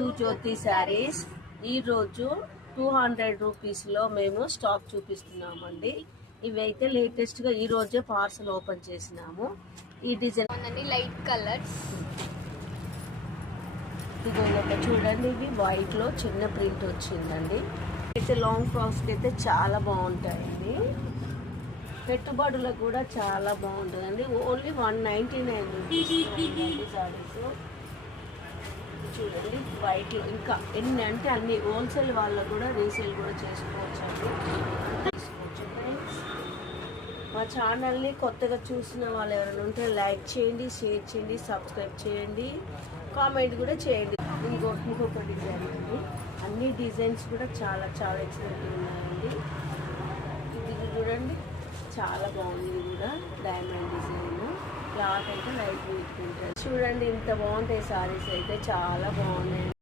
To జ్యోతి శారీస్. ఈరోజు 200 రూపీస్లో మేము స్టాక్ చూపిస్తున్నామండి. ఇవైతే లేటెస్ట్గా ఈరోజే పార్సల్ ఓపెన్ చేసినాము. ఈ డిజైన్ లైట్ కలర్స్ ఇది చూడండి, ఇవి వైట్లో చిన్న ప్రింట్ వచ్చిందండి. అయితే లాంగ్ ఫ్రాక్స్కి అయితే చాలా బాగుంటాయండి. పెట్టుబడులకు కూడా చాలా బాగుంటుందండి. Only 199 rupees saris. చూడండి వైట్లో ఇంకా ఎన్ని అంటే అన్ని హోల్సేల్ వాళ్ళకు కూడా రీసేల్ కూడా చేసుకోవచ్చు అండి. తీసుకోవచ్చు ఫ్రెండ్స్. మా ఛానల్ని కొత్తగా చూసిన వాళ్ళు ఎవరైనా ఉంటే లైక్ చేయండి, షేర్ చేయండి, సబ్స్క్రైబ్ చేయండి, కామెంట్ కూడా చేయండి. ఇంకొక డిజైన్ అండి. అన్ని డిజైన్స్ కూడా చాలా చాలా ఎక్సలెంట్ ఉన్నాయండి. ఇది చూడండి చాలా బాగుంది. ఇది కూడా డైమండ్ డిజైన్. క్లాత్ అయితే లైట్ వెయిట్ ఉంటుంది. చూడండి ఇంత బాగుంటాయి సారీస్ అయితే చాలా బాగున్నాయి.